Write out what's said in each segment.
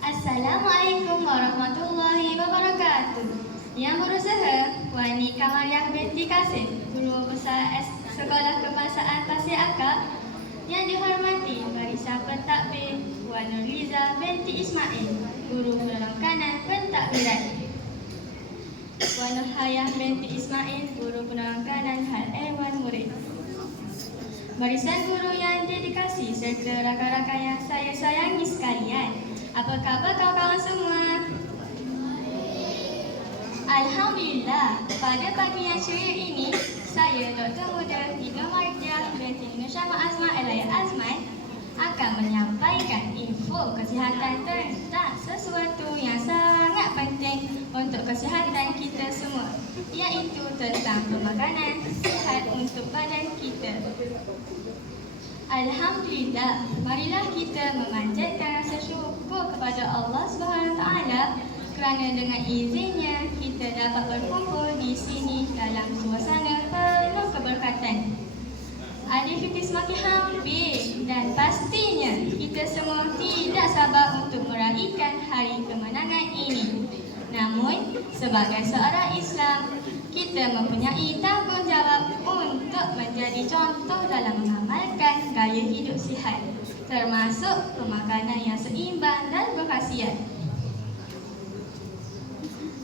Assalamualaikum warahmatullahi wabarakatuh. Yang berusaha Wani Kamaliah binti Kasim, Guru Besar S Sekolah Kebangsaan Pasir Akap. Yang dihormati Barisan Pentadbir Wan Nurliza binti Ismail, Guru Penolong Kanan Pentadbiran. Wan Nurhayah binti Ismail, Guru Penolong Kanan Hal Ehwan Murid. Barisan guru yang dedikasi serta rakan-rakan yang saya sayangi sekalian. Apa khabar kawan-kawan semua? Alhamdulillah, pada pagi yang ceria ini, saya Dr. Muda Nino Mardiah binti Nino Syama Azman Elaya Azman akan menyampaikan info kesihatan tentang sesuatu yang sangat penting untuk kesihatan kita semua iaitu tentang pemakanan sihat untuk badan kita. Alhamdulillah, marilah kita memanjatkan rasa syukur kepada Allah Subhanahu Taala kerana dengan izinnya kita dapat berkumpul di sini dalam suasana penuh keberkatan. Adik fikir semakin hampir dan pastinya kita semua tidak sabar untuk meraihkan hari kemenangan ini. Namun, sebagai seorang Islam, kita mempunyai tanggungjawab untuk menjadi contoh dalam mengamalkan gaya hidup sihat termasuk pemakanan yang seimbang dan berkhasiat.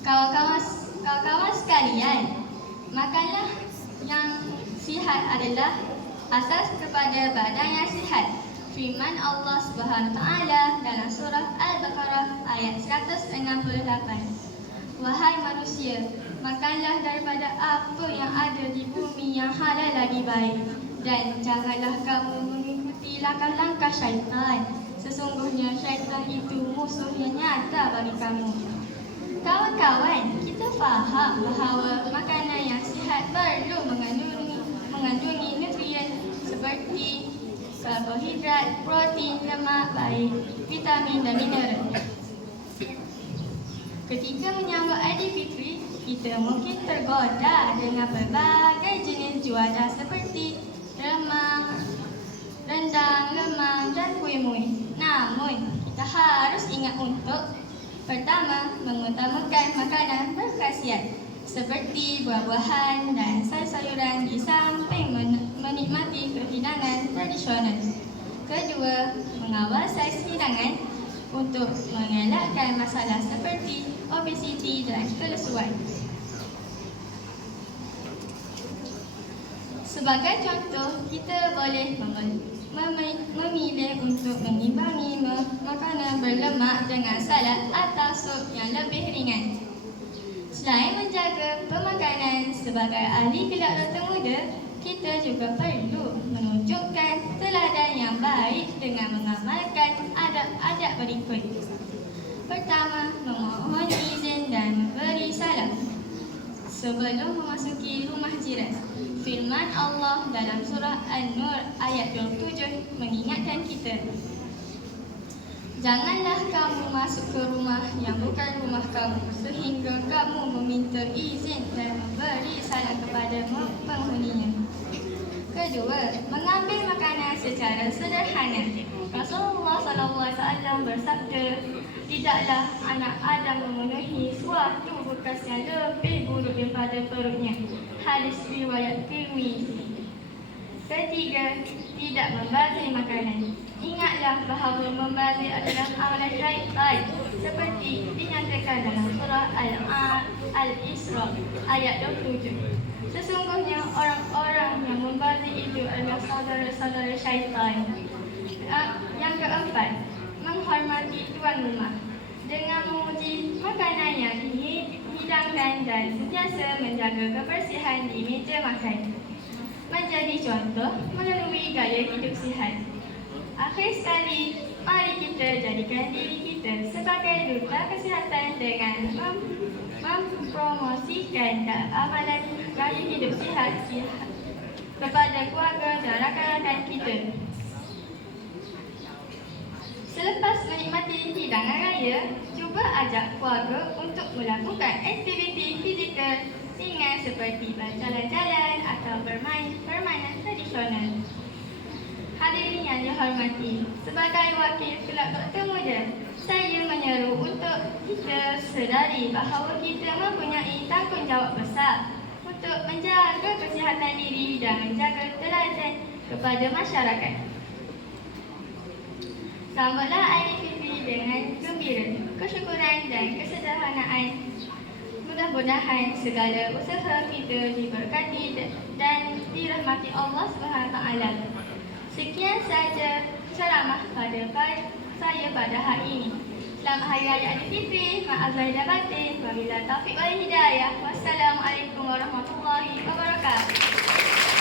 Kawan-kawan kawan-kawan sekalian, makanlah yang sihat adalah asas kepada badan yang sihat. Firman Allah Subhanahu taala dalam surah Al-Baqarah ayat 168. Wahai manusia, makanlah daripada apa yang ada di bumi yang halal lagi baik dan janganlah kamu mengikuti langkah-langkah syaitan. Sesungguhnya syaitan itu musuh yang nyata bagi kamu. Kawan-kawan, kita faham bahawa makanan yang sihat perlu mengandungi mengandungi nutrien seperti karbohidrat, protein, lemak baik, vitamin dan mineral. Ketika menyambut Aidilfitri, kita mungkin tergoda dengan berbagai jenis juadah seperti remang, rendang, lemang dan kuih-muih. Namun, kita harus ingat untuk Pertama, mengutamakan makanan berkhasiat seperti buah-buahan dan sayur-sayuran di samping men- menikmati kehidangan tradisional. Kedua, mengawal saiz hidangan untuk mengelakkan masalah seperti obesiti dan kelesuan. Sebagai contoh, kita boleh mem- mem- memilih untuk mengimbangi me- makanan berlemak dengan salad atau sup yang lebih ringan. Selain menjaga pemakanan sebagai ahli kelab doktor muda, kita juga perlu menunjukkan teladan yang baik dengan mengamalkan berikut. Pertama, memohon izin dan memberi salam sebelum memasuki rumah jiran. Firman Allah dalam surah An-Nur ayat 27 mengingatkan kita. Janganlah kamu masuk ke rumah yang bukan rumah kamu sehingga kamu meminta izin dan memberi salam kepada penghuninya. Kedua, mengambil makanan secara sederhana. SAW bersabda, tidaklah anak Adam memenuhi suatu bekas yang lebih buruk daripada perutnya. Hadis riwayat Tirmizi. Ketiga, tidak membazir makanan. Ingatlah bahawa membazir adalah amalan syaitan seperti dinyatakan dalam surah Al- Al-Isra ayat 27. Sesungguhnya orang-orang yang membazir itu adalah saudara-saudara syaitan. Ah, Yang keempat, menghormati tuan rumah dengan memuji makanan yang dihidangkan dan sentiasa menjaga kebersihan di meja makan. Menjadi contoh melalui gaya hidup sihat. Akhir sekali, mari kita jadikan diri kita sebagai duta kesihatan dengan mem- mempromosikan amalan gaya hidup sihat sihat kepada keluarga dan rakan-rakan kita. Selepas menikmati hidangan raya, cuba ajak keluarga untuk melakukan aktiviti fizikal ringan seperti berjalan-jalan atau bermain permainan tradisional. Hadirin yang dihormati, sebagai wakil kelab doktor muda, saya menyeru untuk kita sedari bahawa kita mempunyai tanggungjawab besar untuk menjaga kesihatan diri dan menjaga teladan kepada masyarakat. Sambutlah Aidilfitri dengan gembira, kesyukuran dan kesederhanaan. Mudah-mudahan segala usaha kita diberkati dan dirahmati Allah Taala. Sekian saja ceramah pada saya pada hari ini. Selamat Hari Raya Aidilfitri. Maaf lahir dan batin. Wabillahi taufiq wal hidayah. Wassalamualaikum warahmatullahi wabarakatuh.